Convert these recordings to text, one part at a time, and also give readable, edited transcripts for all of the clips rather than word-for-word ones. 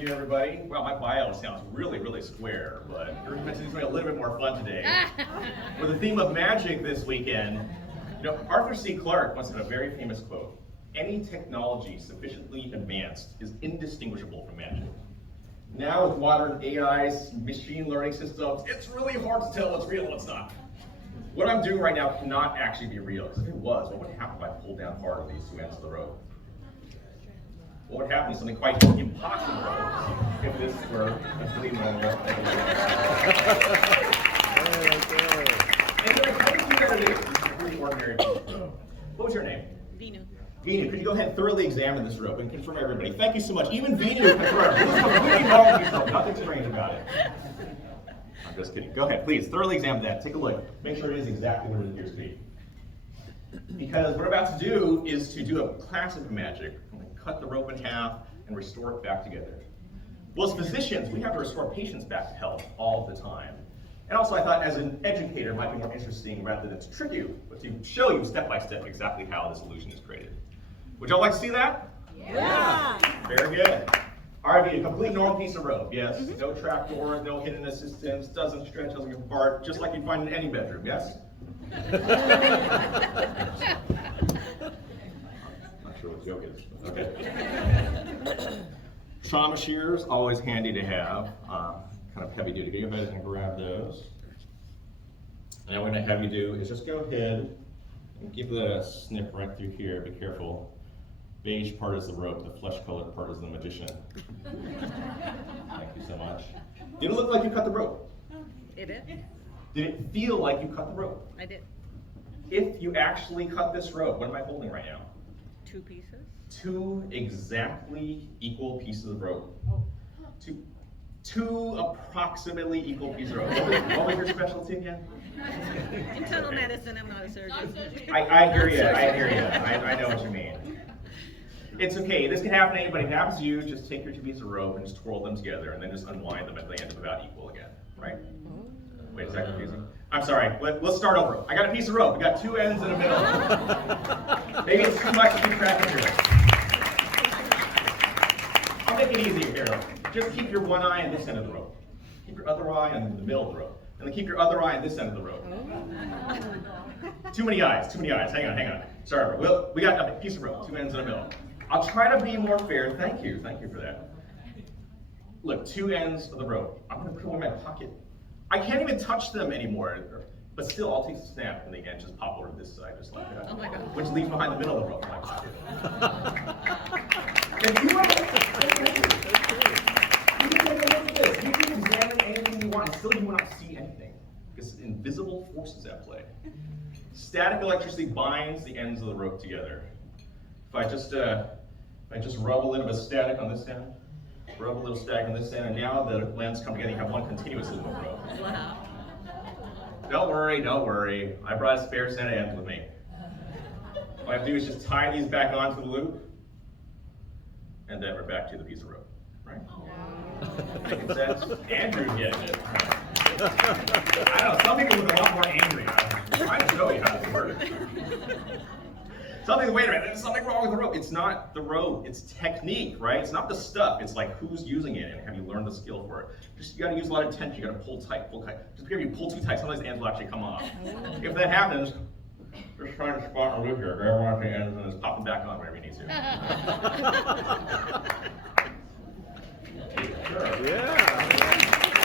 Thank you, everybody. Well, my bio sounds really square, but you're going to be a little bit more fun today. With the theme of magic this weekend, Arthur C. Clarke once had a very famous quote: "Any technology sufficiently advanced is indistinguishable from magic." Now with modern AIs, machine learning systems, it's really hard to tell what's real and what's not. What I'm doing right now cannot actually be real, because if it was, what would happen if I pulled down hard on these two ends of the rope? What would happen is something quite impossible if this were a really normal. And then I told you that it is. This is a really ordinary rope. What was your name? Vinu. Vinu, could you go ahead and thoroughly examine this rope and confirm everybody? Thank you so much. Even Vinu confirmed. This is completely normal to yourself. Nothing strange about it. I'm just kidding. Go ahead, please. Thoroughly examine that. Take a look. Make sure it is exactly what it appears to be. Because what we're about to do is to do a classic magic. Cut the rope in half and restore it back together. Well, as physicians, we have to restore patients back to health all the time. And also, I thought as an educator, it might be more interesting rather than to trick you, but to show you step by step exactly how this illusion is created. Would y'all like to see that? Yeah. Very good. All right, a complete normal piece of rope, yes? No trapdoors, no hidden assistance, doesn't stretch, doesn't come apart, just like you'd find in any bedroom, yes? Not sure what the joke is. Okay. Trauma shears, always handy to have. Kind of heavy duty. Go ahead and grab those. And what I'm going to have you do is just go ahead and give that a snip right through here. Be careful. Beige part is the rope, the flesh-colored part is the magician. Thank you so much. Did it look like you cut the rope? It did. Did it feel like you cut the rope? I did. If you actually cut this rope, what am I holding right now? 2 pieces. 2 exactly equal pieces of rope. Two approximately equal pieces of rope. What was your specialty again? Internal medicine, I'm not a surgeon. I hear you, I know what you mean. It's okay, this can happen to anybody. If it happens to you, just take your 2 pieces of rope and just twirl them together and then just unwind them at the end of about equal again, right? Wait, is that confusing? I'm sorry, let's start over. I got a piece of rope, we got 2 ends in the middle. Maybe it's too much to keep track of here. I'll make it easier here. Just keep your one eye on this end of the rope. Keep your other eye on the middle of the rope. And then keep your other eye on this end of the rope. Too many eyes. Hang on. Sorry, we got a piece of rope, 2 ends in the middle. I'll try to be more fair. Thank you for that. Look, 2 ends of the rope. I'm gonna put them in my pocket. I can't even touch them anymore, but still I'll take a snap and the end just pop over to this side, just like that. Oh my God. Which leaves behind the middle of the rope in my pocket. If you want to take a look at this. You can examine anything you want, and still you will not see anything. Because invisible forces at play. Static electricity binds the ends of the rope together. If I just rub a little bit of static on this end, rub a little static on this end, and now the lens come together, you have one continuous loop of rope. Wow. Don't worry. I brought a spare set of ends with me. All I have to do is just tie these back onto the loop, and then we're back to the piece of rope, right? Making sense? Andrew getting it. I don't know, some people look a lot more angry. I'm trying to show you how this works. Wait a minute, there's something wrong with the rope. It's not the rope, it's technique, right? It's not the stuff, it's like who's using it and have you learned the skill for it. Just, you gotta use a lot of tension, you gotta pull tight. Just because you pull too tight, sometimes the ends will actually come off. If that happens, just try to spot a loop here, grab one of the ends and just pop them back on whenever you need to. Sure. Yeah.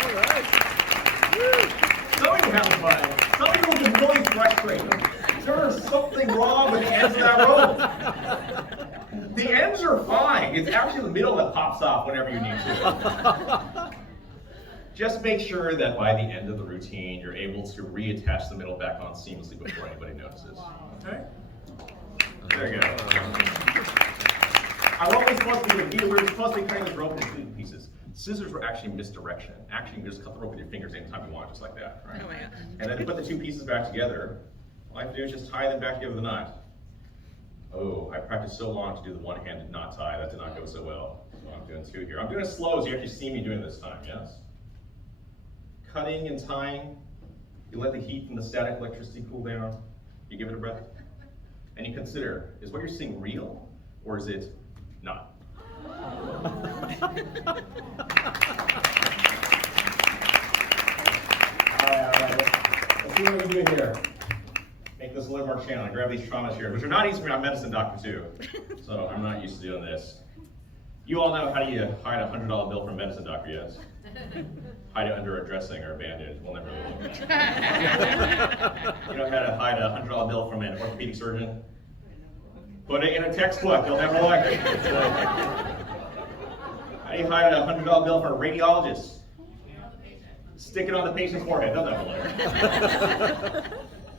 All right. Some people have fun. Some people get really frustrated. There's something wrong with the ends of that rope. The ends are fine. It's actually the middle that pops off whenever you need to. Just make sure that by the end of the routine, you're able to reattach the middle back on seamlessly before anybody notices. Okay? There you go. What we're supposed to do, we're supposed to be cutting this rope into 2 pieces. Scissors were actually misdirection. Actually, you can just cut the rope with your fingers anytime you want, just like that, right? Oh my God. And then to put the 2 pieces back together, all I have to do is just tie them back together with a knot. Oh, I practiced so long to do the one-handed knot tie, that did not go so well. So I'm doing 2 here. I'm doing it slow as you actually see me doing this time, yes? Cutting and tying, you let the heat from the static electricity cool down, you give it a breath, and you consider, is what you're seeing real, or is it not? Let's see what we can do here. Make this a little more challenging. Grab these trauma chairs, which are not easy for me. I'm a medicine doctor too, so I'm not used to doing this. You all know how do you hide a $100 bill from a medicine doctor, yes? Hide it under a dressing or a bandage. We'll never know. You know how to hide a $100 bill from an orthopedic surgeon? Put it in a textbook. They'll never look. How do you hide a $100 bill from a radiologist? Stick it on the patient's forehead. They'll never look.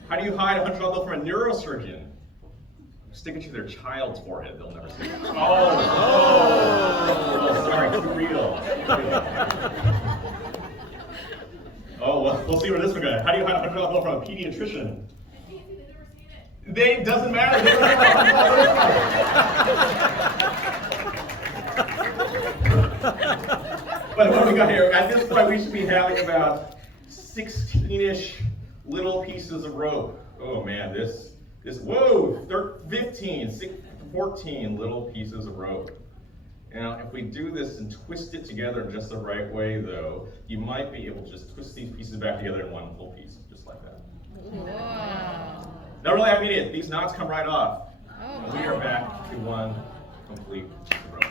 How do you hide a $100 bill from a neurosurgeon? Stick it to their child's forehead. They'll never see it. Oh, sorry. Too real. Oh, well, we'll see where this one goes. How do you hide a $100 bill from a pediatrician? It doesn't matter. They don't But what do we got here? At this point, we should be having about 16-ish little pieces of rope. Oh man, whoa, 15, 14 little pieces of rope. Now, if we do this and twist it together in just the right way, though, you might be able to just twist these pieces back together in one full piece, just like that. Wow. No, really, I mean it. These knots come right off. And we are back to one complete piece of rope.